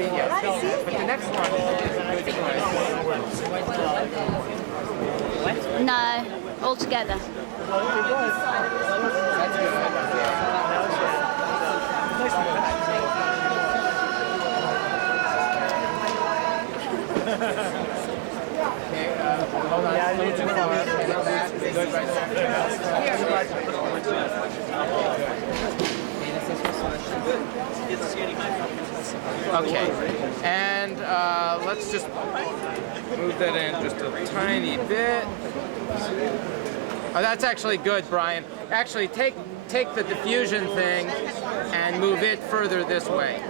be, yes. But the next one is a good choice. No, all together. That's good. Okay, hold on. A little too far. Good right there. Okay, and let's just move that in just a tiny bit. Oh, that's actually good, Brian. Actually, take the diffusion thing and move it further this way.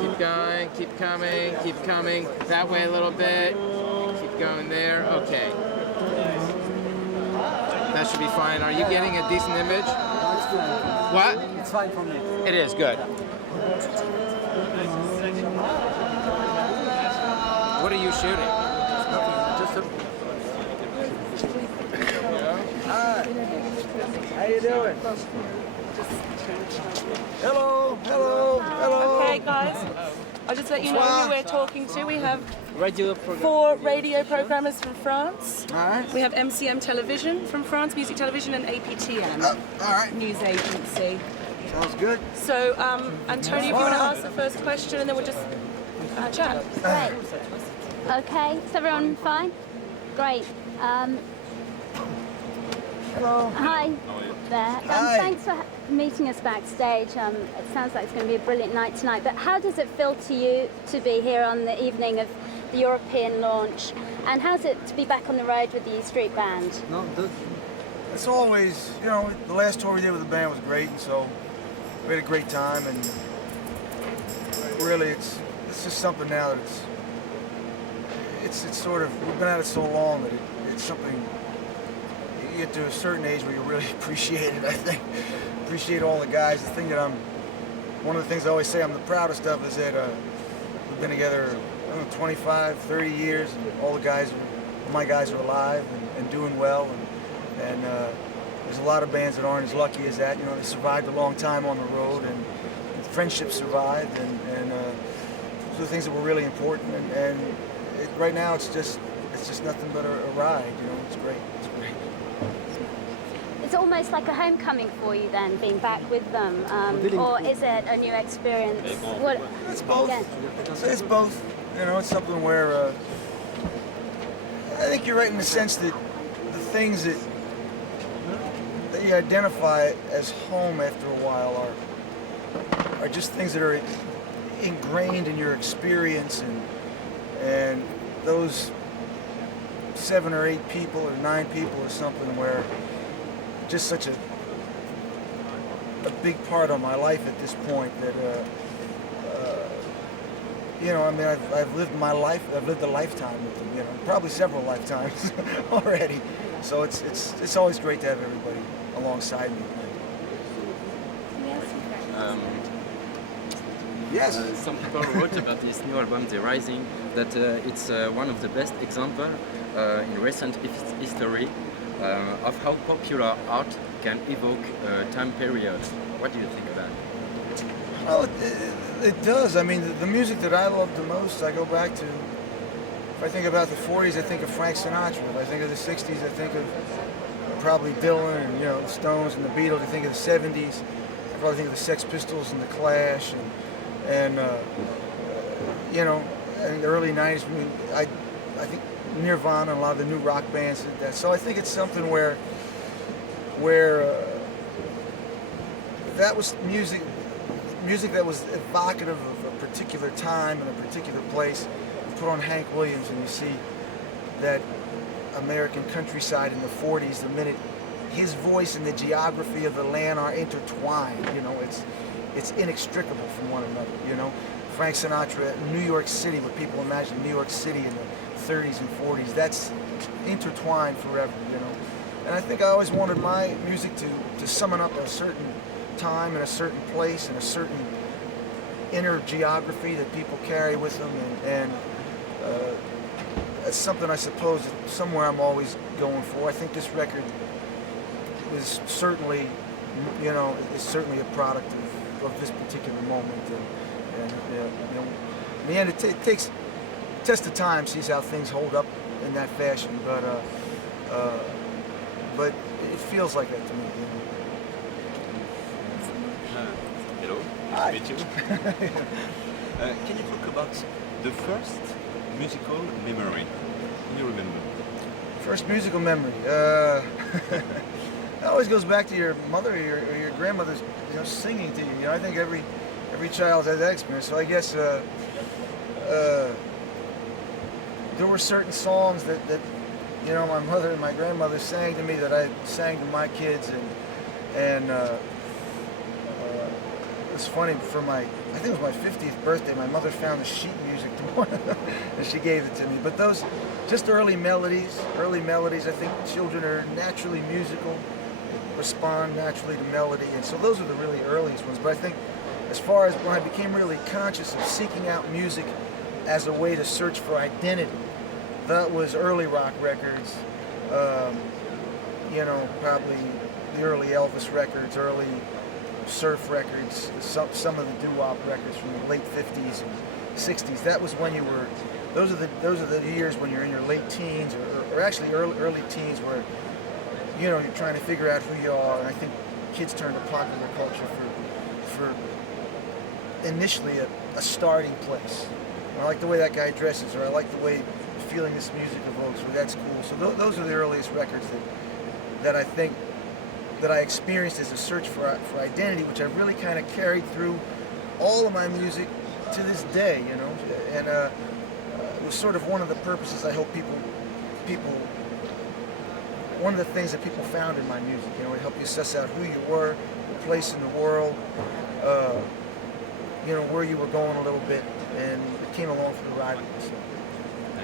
Keep going, keep coming, keep coming. That way a little bit. Keep going there. Okay. That should be fine. Are you getting a decent image? It's fine. What? It's fine for me. It is good. What are you shooting? Just a... Hi. How you doing? Hello, hello, hello. Okay, guys. I'll just let you know who we're talking to. We have Radio program. 4 radio programmers from France. All right. We have MCM Television from France, Music Television, and APTN, All right. news agency. Sounds good. So, Antonio, if you want to ask the first question, and then we'll just chat. Great. Okay, is everyone fine? Great. Hello. Hi there. Hi. Thanks for meeting us backstage. It sounds like it's going to be a brilliant night tonight, but how does it feel to you to be here on the evening of the European launch? And how's it to be back on the road with the E Street Band? No, it's always, you know, the last tour we did with the band was great, and so we had a great time, and really it's just something now that it's sort of, we've been at it so long that it's something, you get to a certain age where you really appreciate it, I think. Appreciate all the guys. The thing that one of the things I always say I'm the proudest of is that we've been together, I don't know, 25, 30 years, and all my guys are alive and doing well, and there's a lot of bands that aren't as lucky as that. You know, they survived a long time on the road, and friendships survived, and those are things that were really important, and right now it's just nothing but a ride. You know, it's great. It's great. It's almost like a homecoming for you then, being back with them, or is it a new experience? What? It's both. Again? It's both. You know, it's something where I think you're right in the sense that the things that you identify as home after a while are just things that are ingrained in your experience, and those 7 or 8 people or 9 people or something where just such a big part of my life at this point that you know, I mean, I've lived my life, I've lived a lifetime with them, you know, probably several lifetimes already. So it's always great to have everybody alongside me. Yes. Some people wrote about this new album, The Rising, that it's one of the best examples in recent history of how popular art can evoke a time period. What do you think about it? Well, it does. I mean, the music that I love the most, I go back to, if I think about the 40s, I think of Frank Sinatra. If I think of the 60s, I think of probably Dylan and, you know, the Stones and the Beatles. I think of the 70s, I probably think of the Sex Pistols and the Clash, and you know, in the early 90s, I think Nirvana and a lot of the new rock bands did that. So I think it's something where that was music that was evocative of a particular time and a particular place. You put on Hank Williams and you see that American countryside in the 40s, the minute his voice and the geography of the land are intertwined, you know, it's inextricable from one another, you know. Frank Sinatra, New York City, what people imagine New York City in the 30s and 40s, that's intertwined forever, you know. And I think I always wanted my music to summon up a certain time and a certain place and a certain inner geography that people carry with them, and that's something I suppose somewhere I'm always going for. I think this record is certainly, you know, is certainly a product of this particular moment, And in the end, it takes test of time, sees how things hold up in that fashion. But it feels like that to me. Hello, Hi. nice to meet you. Can you talk about the first musical memory? Can you remember? First musical memory. It always goes back to your mother or your grandmother's, singing to you. I think every child has that experience. So I guess there were certain songs that my mother and my grandmother sang to me that I sang to my kids, and it's funny, for I think it was my 50th birthday, my mother found the sheet music to one of them, and she gave it to me. But those, just early melodies, I think children are naturally musical, respond naturally to melody, and so those are the really earliest ones. But I think as far as when I became really conscious of seeking out music as a way to search for identity, that was early rock records, probably the early Elvis records, early surf records, some of the doo-wop records from the late 50s and 60s. That was when you were, those are the years when you're in your late teens or actually early teens, where you're trying to figure out who you are. And I think kids turn to popular culture for initially a starting place. I like the way that guy dresses, or I like the way feeling this music evokes, or that's cool. So those are the earliest records that I think that I experienced as a search for identity, which I've really kind of carried through all of my music to this day, and it was sort of one of the purposes I hope people, one of the things that people found in my music, it helped you suss out who you were, your place in the world, where you were going a little bit, and it came along for the ride with us.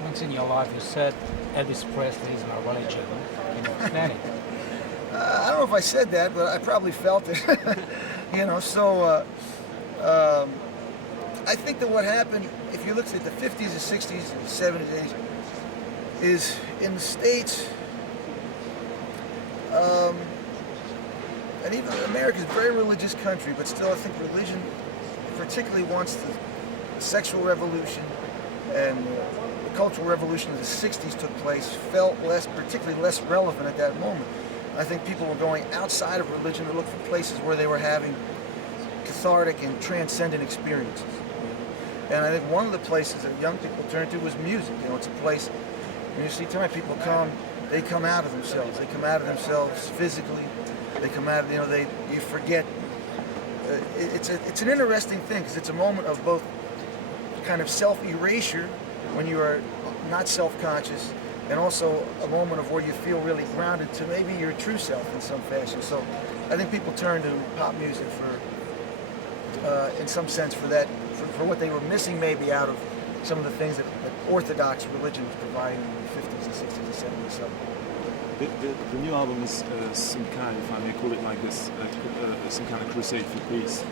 Once in your life you said Elvis Presley is my religion. Can you explain it? I don't know if I said that, but I probably felt it. I think that what happened, if you look at the 50s, the 60s, the 70s, 80s, is in the States, and even America's a very religious country, but still I think religion particularly once the sexual revolution and the cultural revolution of the 60s took place, felt particularly less relevant at that moment. I think people were going outside of religion to look for places where they were having cathartic and transcendent experiences. And I think one of the places that young people turn to was music. It's a place, when you see tonight people they come out of themselves. They come out of themselves physically. They come out, you forget. It's an interesting thing, because it's a moment of both kind of self-erasure when you are not self-conscious, and also a moment of where you feel really grounded to maybe your true self in some fashion. So I think people turn to pop music for, in some sense, for that, for what they were missing maybe out of some of the things that Orthodox religion was providing in the 50s and 60s and 70s. So. The new album is some kind, if I may call it like this, some kind of crusade for peace.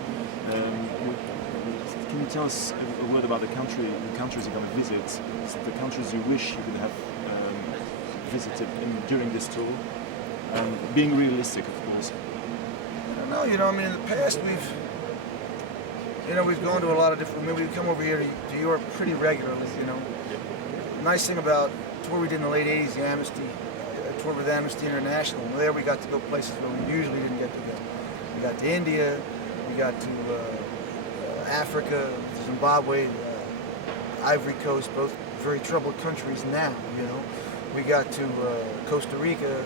Can you tell us a word about the countries you're going to visit, the countries you wish you could have visited during this tour? Being realistic, of course. I don't know, in the past we've gone to a lot of different, we come over here to Europe pretty regularly, The nice thing about the tour we did in the late 80s, the Amnesty, tour with Amnesty International, there we got to go places where we usually didn't get to go. We got to India, we got to Africa, Zimbabwe, Ivory Coast, both very troubled countries now, We got to Costa Rica.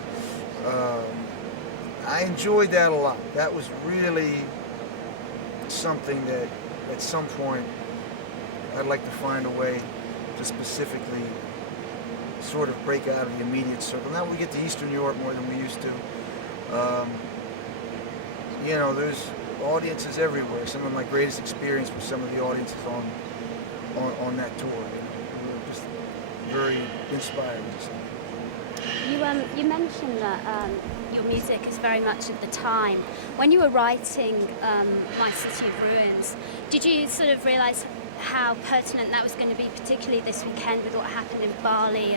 I enjoyed that a lot. That was really something that at some point I'd like to find a way to specifically sort of break out of the immediate circle. Now we get to Eastern Europe more than we used to. There's audiences everywhere. Some of my greatest experience with some of the audiences on that tour. They were just very inspiring. You mentioned that your music is very much of the time. When you were writing My City of Ruins, did you sort of realise how pertinent that was going to be, particularly this weekend with what happened in Bali,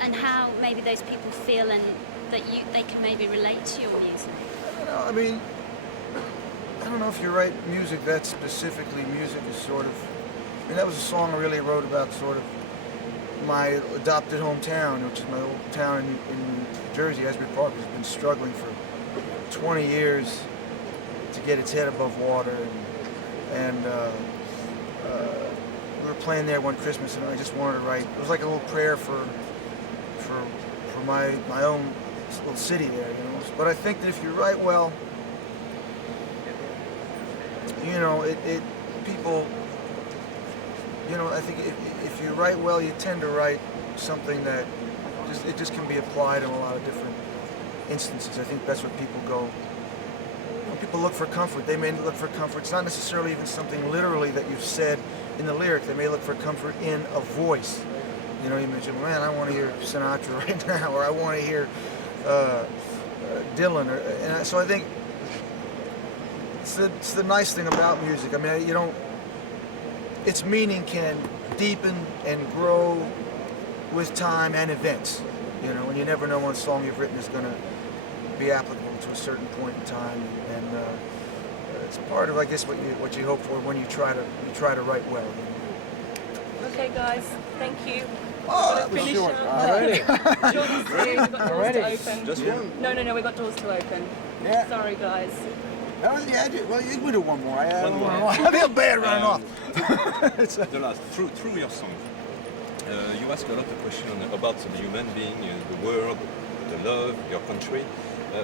and how maybe those people feel and that they can maybe relate to your music? I mean, don't know if you write music that specifically. Music is sort of, I mean, that was a song I really wrote about sort of my adopted hometown, which is my old town in New Jersey. Asbury Park has been struggling for 20 years to get its head above water, and we were playing there one Christmas, and I just wanted to write. It was like a little prayer for my own little city there, you know. But I think that if you write well, you know, people, you know, I think if you write well, you tend to write something that it just can be applied in a lot of different instances. I think that's what people go. When people look for comfort, they may look for comfort. It's not necessarily even something literally that you've said in the lyric. They may look for comfort in a voice. You know, you mentioned, man, I want to hear Sinatra right now, or I want to hear Dylan. And so I think it's the nice thing about music. I mean, you don't. Its meaning can deepen and grow with time and events. You know, and you never know when a song you've written is going to be applicable to a certain point in time, and it's part of, I guess, what you hope for when you try to write well. You know? Okay, guys, thank you. Oh, that was short. Already. We've got doors to open. Just one? No, we've got doors to open. Yeah. Sorry, guys. Well, you can do one more. One more. I feel bad running off. The last, through your song, you ask a lot of questions about the human being, the world, the love, your country.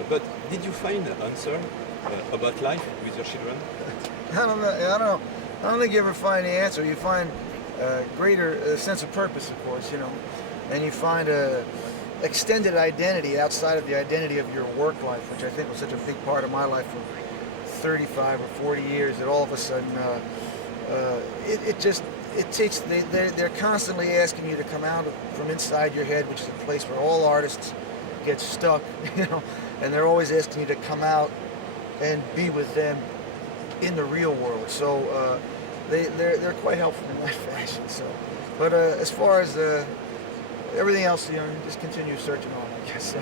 But did you find an answer about life with your children? I don't know. I don't think you ever find the answer. You find a greater sense of purpose, of course, you know, and you find a extended identity outside of the identity of your work life, which I think was such a big part of my life for 35 or 40 years. That all of a sudden, they're constantly asking you to come out from inside your head, which is a place where all artists get stuck, you know, and they're always asking you to come out and be with them in the real world. So they're quite helpful in that fashion. So, but as far as everything else, you know, just continue searching on, I guess. So,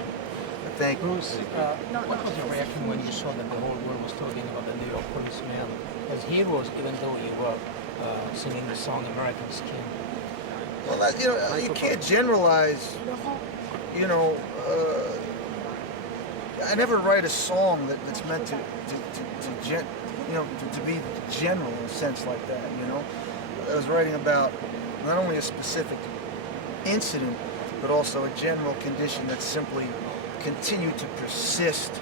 thank you. Bruce, what was your reaction when you saw that the whole world was talking about the New York policemen as heroes, even though you were singing the song "American Skin"? Well, you know, you can't generalize. You know, I never write a song that's meant to be general in a sense like that. You know, I was writing about not only a specific incident, but also a general condition that simply continued to persist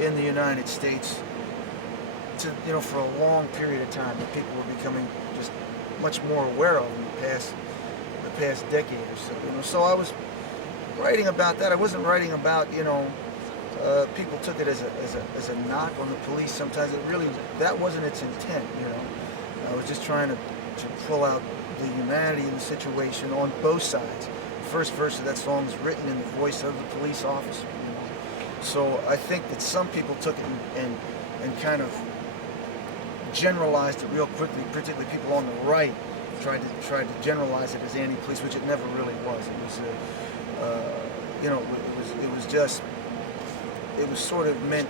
in the United States for a long period of time, that people were becoming just much more aware of in the past decade or so. You know, so I was writing about that. I wasn't writing about, people took it as a knock on the police. Sometimes that wasn't its intent. You know, I was just trying to pull out the humanity in the situation on both sides. The first verse of that song is written in the voice of the police officer. You know? So I think that some people took it and kind of generalized it real quickly, particularly people on the right tried to generalize it as anti-police, which it never really was. It was it was sort of meant.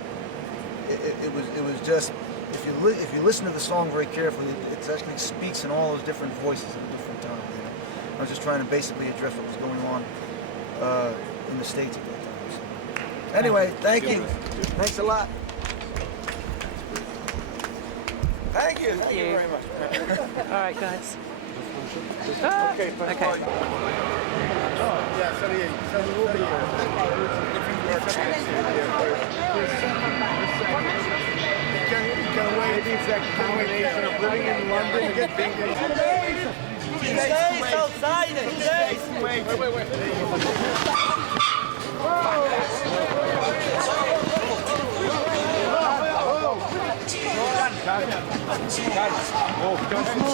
It was just, if you listen to the song very carefully, it actually speaks in all those different voices at a different time. You know? I was just trying to basically address what was going on in the States at that time. So. Anyway, thank you. Thanks a lot. Thank you. Thank you very much. All right, guys. Okay. Okay. Doucement.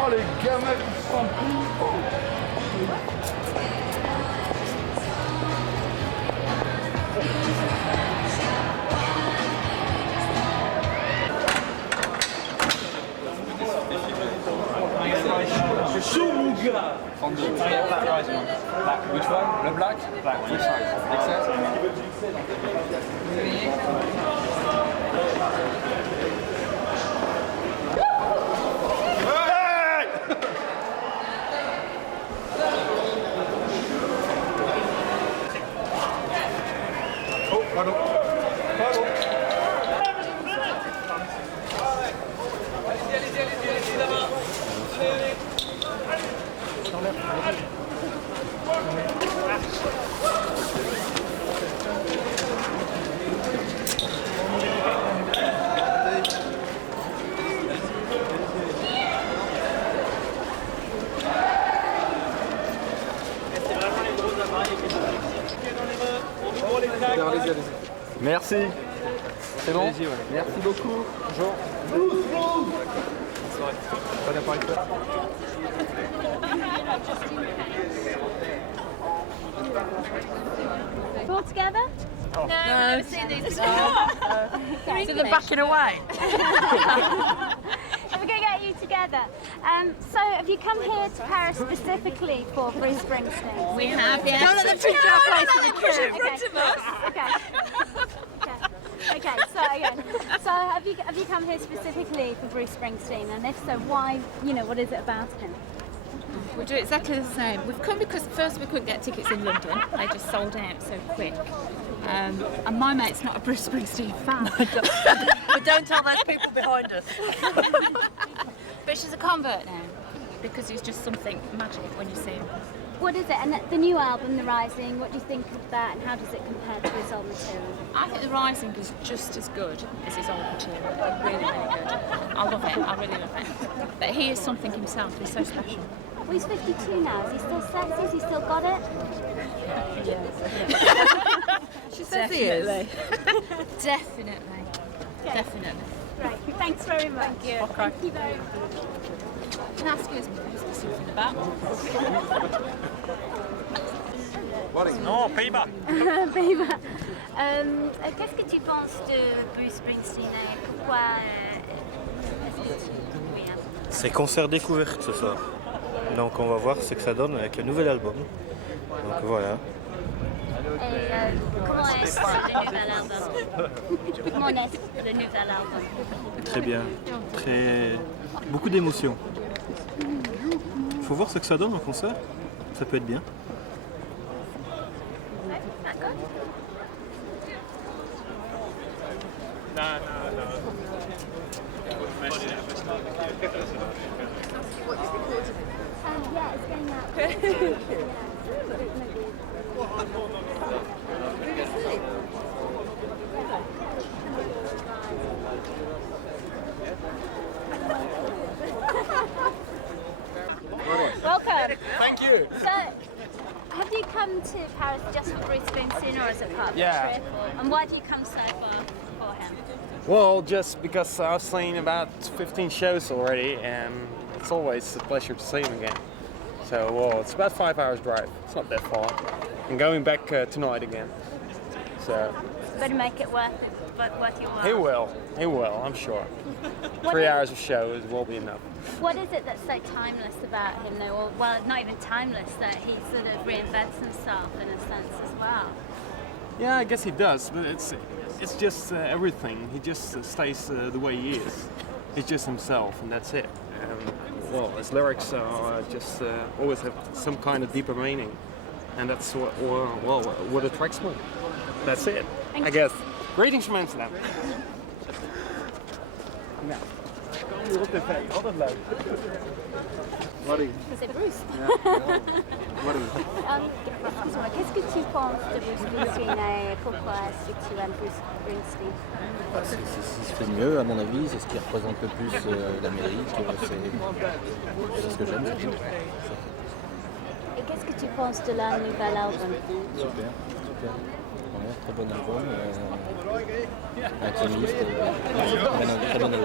Oh les gamins qui se rendent compte. C'est chaud mon gars. Which one? The black? Black. Which size? XS? Oh, pardon. Pardon. Merci. C'est bon? Merci beaucoup. Bonjour. Pas d'appareil photo. All together? No, I've never seen these before. So they're backing away. We're going to get you together. So have you come here to Paris specifically for Bruce Springsteen? We have, yes. Don't let them push No, our don't place let in them the push queue. in front of us. Okay, so again, so have you come here specifically for Bruce Springsteen, and if so, why? You know, what is it about him? We do exactly the same. We've come because first we couldn't get tickets in London. They just sold out so quick. And my mate's not a Bruce Springsteen fan. But don't tell those people behind us. But she's a convert now because he's just something magic when you see him. What is it? And the new album, The Rising, what do you think of that, and how does it compare to his old material? I think The Rising is just as good as his old material. Really, really good. I love it. I really love it. But he is something himself. He's so special. Well, he's 52 now. Is he still sexy? Has he still got it? She says he is. Definitely. Okay. Definitely. Great. Thanks very much. Thank you. Okay. Thank you very much. Can I ask you something about? Non, Pays-Bas. Pays-Bas. Qu'est-ce que tu penses de Bruce Springsteen et pourquoi est-ce que tu... Oui, hein. C'est concert découverte ce soir. Donc on va voir ce que ça donne avec le nouvel album. Donc voilà. Et comment est-ce le nouvel album? Comment est-ce le nouvel album? Très bien. Beaucoup d'émotions. Faut voir ce que ça donne en concert. Ça peut être bien. Ouais, d'accord. Yeah, it's going out. Welcome. Thank you. So, have you come to Paris just for Bruce Springsteen, or is it part of the Yeah. trip? And why do you come so far for him? Well, just because I've seen about 15 shows already, and it's always a pleasure to see him again. So, well, it's about 5 hours drive. It's not that far. I'm going back tonight again. So, Better make it worth your while. he will, I'm sure. What 3 is- hours of shows will be enough. What is it that's so timeless about him, though? Or, well, not even timeless, that he sort of reinvents himself in a sense as well. Yeah, I guess he does, but it's just everything. He just stays the way he is. He's just himself, and that's it. Well, his lyrics are just always have some kind of deeper meaning, and that's what attracts me. That's it, I guess. Greetings from Amsterdam. C'est Bruce. Excuse-moi, qu'est-ce que tu penses de Bruce Springsteen et pourquoi est-ce que tu aimes Bruce Springsteen? C'est ce qui se fait de mieux, à mon avis, c'est ce qui représente le plus l'Amérique, c'est ce que j'aime. Et qu'est-ce que tu penses de la nouvelle album? Super, super. Ouais, très bon album, intimiste, très bon album.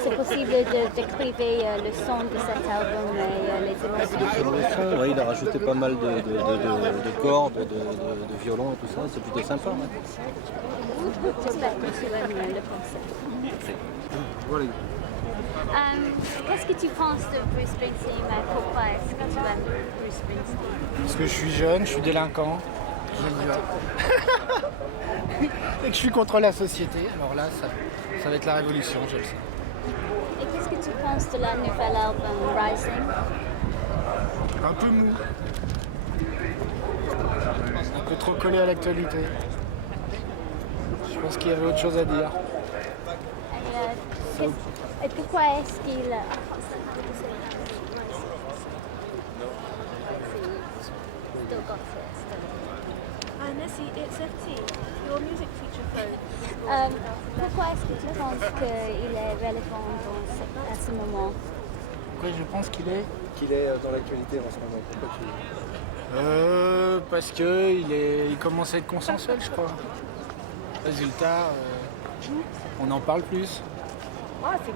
C'est possible de décrire le son de cet album et les émotions? Sur le son, ouais, il a rajouté pas mal de cordes, de violon et tout ça, c'est plutôt sympa. Ouais. J'espère que tu aimes le concert. Qu'est-ce que tu penses de Bruce Springsteen et pourquoi est-ce que tu aimes Bruce Springsteen? Parce que je suis jeune, je suis délinquant, et que je suis contre la société. Alors là, ça va être la révolution, je le sais. Et qu'est-ce que tu penses de la nouvelle album Rising? Un peu mou. Un peu trop collé à l'actualité. Je pense qu'il y avait autre chose à dire. Et pourquoi est-ce qu'il... Pourquoi est-ce que tu penses qu'il est relevant à ce moment? Pourquoi je pense qu'il est dans l'actualité en ce moment? Pourquoi parce qu'il commence à être consensuel, je crois. Résultat, on en parle plus.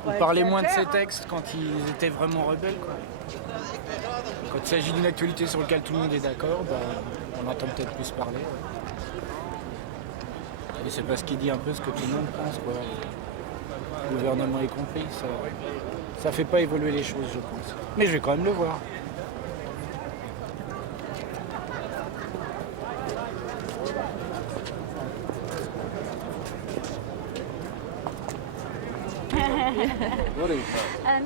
On parlait moins de ses textes quand ils étaient vraiment rebelles, quoi. Quand il s'agit d'une actualité sur laquelle tout le monde est d'accord, on entend peut-être plus parler. Et c'est parce qu'il dit un peu ce que tout le monde pense, quoi. Le gouvernement y compris, ça fait pas évoluer les choses, je pense. Mais je vais quand même le voir.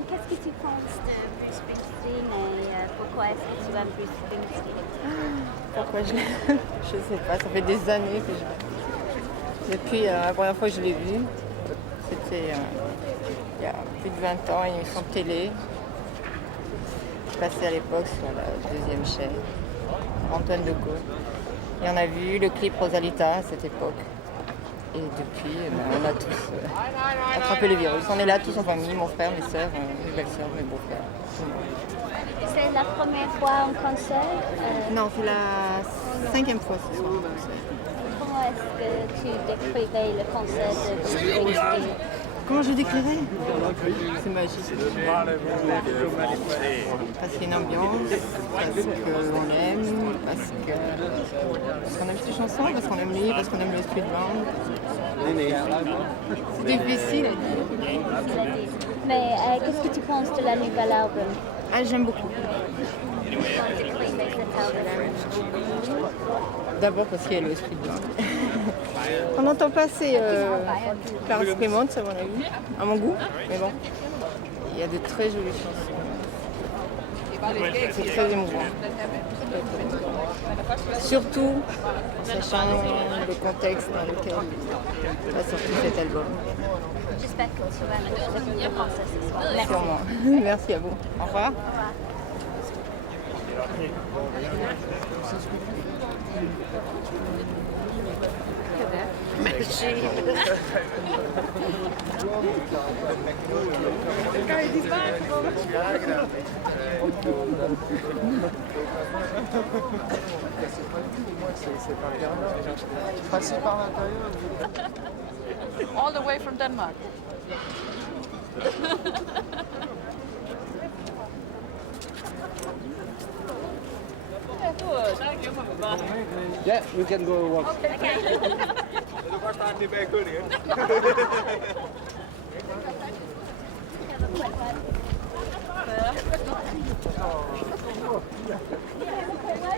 Qu'est-ce que tu penses de Bruce Springsteen et pourquoi est-ce que tu aimes Bruce Springsteen? Pourquoi je l'aime? Je sais pas, ça fait des années que je l'aime. Depuis la première fois que je l'ai vu, c'était il y a plus de 20 ans, une émission de télé. Je passais à l'époque sur la deuxième chaîne, Antoine de Gaulle. Et on a vu le clip Rosalita à cette époque. Et depuis, on a tous attrapé le virus. On est là tous en famille, mon frère, mes soeurs, mes belles-sœurs, mes beaux-frères. C'est la première fois en concert? Non, c'est la 5e fois ce soir en concert. Comment est-ce que tu décrirais le concert de Bruce Springsteen? Comment je décrirais? C'est magique. Parce qu'il y a une ambiance, parce qu'on l'aime, parce qu'on aime ses chansons, parce qu'on aime lui, parce qu'on aime le street band. C'est difficile à dire. Mais qu'est-ce que tu penses de la nouvelle album? Ah, j'aime beaucoup. D'abord parce qu'il y a le street band. On n'entend pas assez Clarence Clément, à mon avis, à mon goût, mais bon, il y a de très jolies chansons. C'est très émouvant. Surtout, sachant le contexte dans lequel a sorti cet album. J'espère que tu vas le concert ce soir. Merci. Sûrement. Merci à vous. Au revoir. All the way from Denmark. Yeah, we can go walk.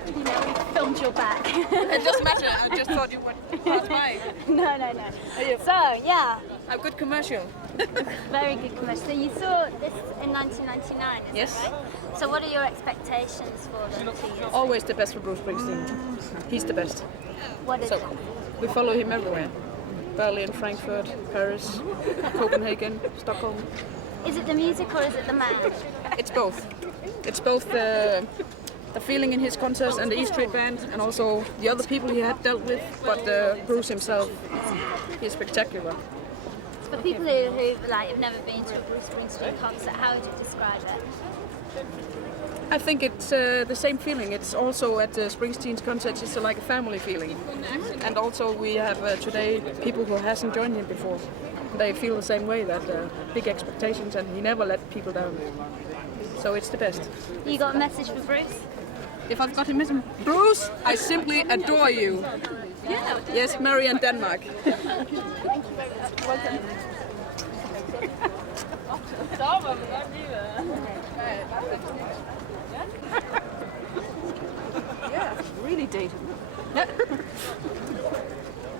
You know, we filmed your back. It doesn't matter, I just thought you would. Why? No. So, yeah. A good commercial. Very good commercial. So you saw this in 1999, is Yes. that right? So what are your expectations for the TV? Always the best for Bruce Springsteen. He's the best. What is So it? we follow him everywhere. Berlin, Frankfurt, Paris, Copenhagen, Stockholm. Is it the music or is it the man? It's both. It's both the feeling in his concerts and the E Street Band, and also the other people he had dealt with. But Bruce himself, he's spectacular. For people who like have never been to a Bruce Springsteen concert, how would you describe it? I think it's the same feeling. It's also at Springsteen's concerts, it's like a family feeling. And also we have today people who hasn't joined him before. They feel the same way, that big expectations, and he never let people down. So it's the best. You got a message for Bruce? If I've got a message, Bruce, I simply adore you. Yeah. Yes, Mary and Denmark. Yeah, really dated.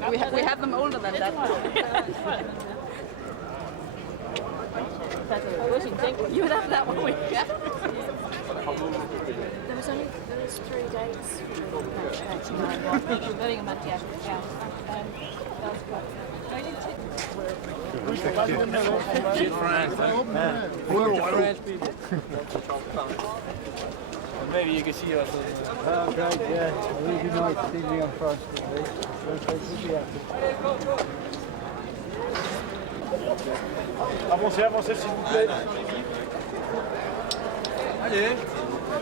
we have them older than that. You would have that one week, yeah? There was 3 dates. Maybe you can see us. Oh, great, yeah. Really nice TV on France. Avancez, avancez s'il vous plaît. Allez.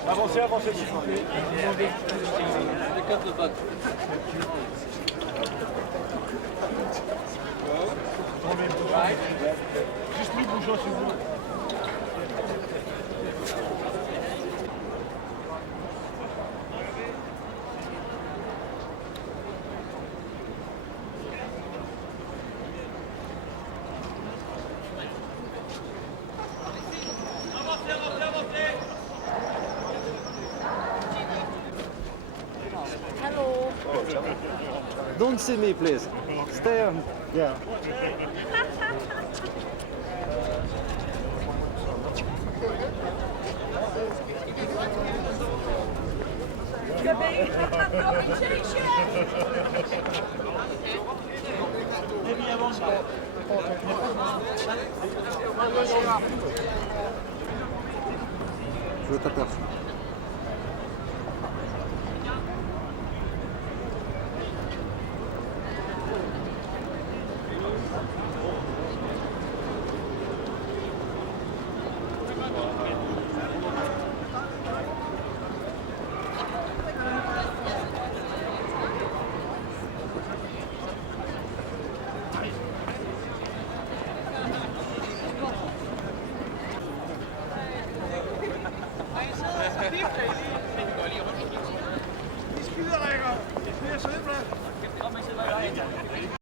Avancez, avancez s'il vous plaît. Juste lui bougeons s'il vous plaît. Hello. Don't see me, please. Stay on. Yeah. Je t'aperçois.